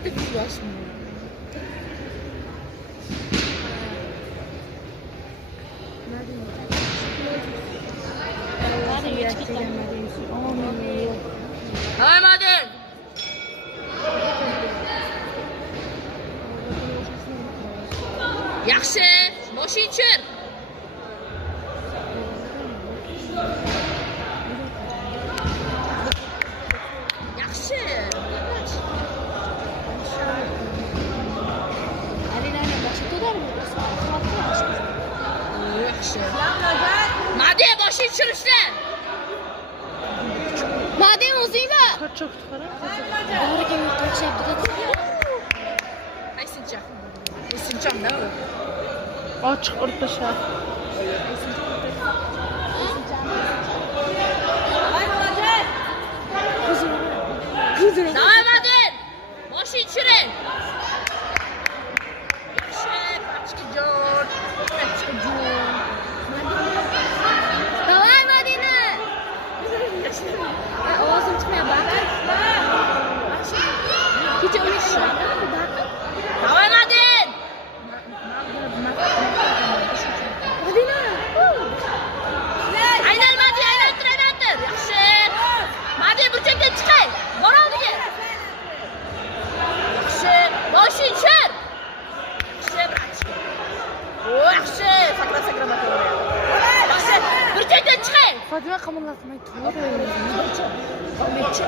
Artık basmıyor. Давай, Мадин! Yaxshi, boshing tushir. Yaxshi. Yaxshi. Madi, boshing tushirishdi. Madi, o'zingmi? Qachon qara? Bag'riga tashlab Qaysincha? Qaysinchanda u? Ochiq o'rtacha. Давай, Мадин! Boshing tushiring. Yaxshi, Pachkajon. Давай, Madina! Ovozim chiqmayapti. Kecha o'ynashdi. Давай, Madin! Madina! Aynan Madin, aylantir. Yaxshi. Madin, burchakdan chiqay. Bor oldiga. Yaxshi. Boshing tushir. Yaxshi, Pachka. Yaxshi. Sakrab o'tiraveradi. Yaxshi. Burchakdan chiqay. Fatima qamoqlatmay turadi. Necha?